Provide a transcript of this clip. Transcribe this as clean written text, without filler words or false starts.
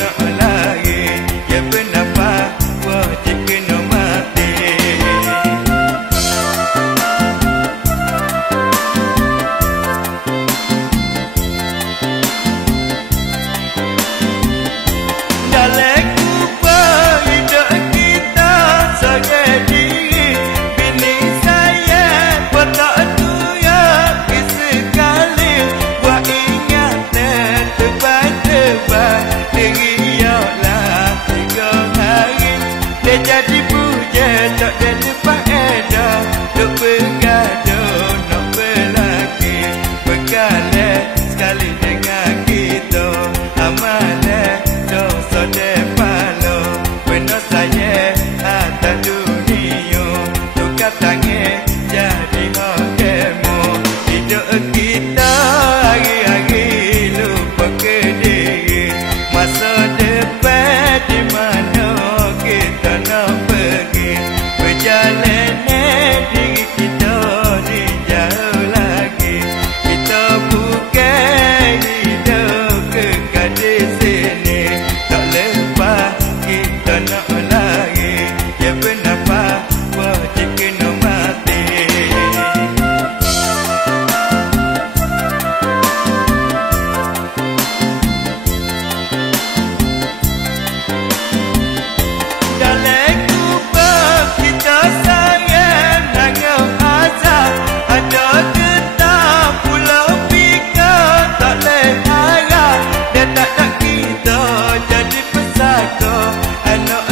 nak lagi. Ya bernafas wajib kena mati. Dalam kubur hidup kita sebagai diri, bini saya pun tak tuya sekali. Buat ingatan tebal-tebal diri ialah 3 hari. Dia jadi puja tak ada tempat edah. Duk bergaduh nak berlaki. Berkalah sekali dengan kita. Amalan dosa depalo. Benar saya atas dunia. Tukar tangan jadi hakemu. Hidup kita hari-hari lupa ke diri. Masa depan di mana kita nak pergi. Perjalanan diri kita ni jauh lagi. Kita bukan hidup kekal di sini. Tak lepas kita nak lagi. Ya bernafas wajib kena mati. Dalam kubur kita sayang nangau azab. Ada getah pulau fikir tak leh harap. Dia tak nak kita jadi pesaka. Anak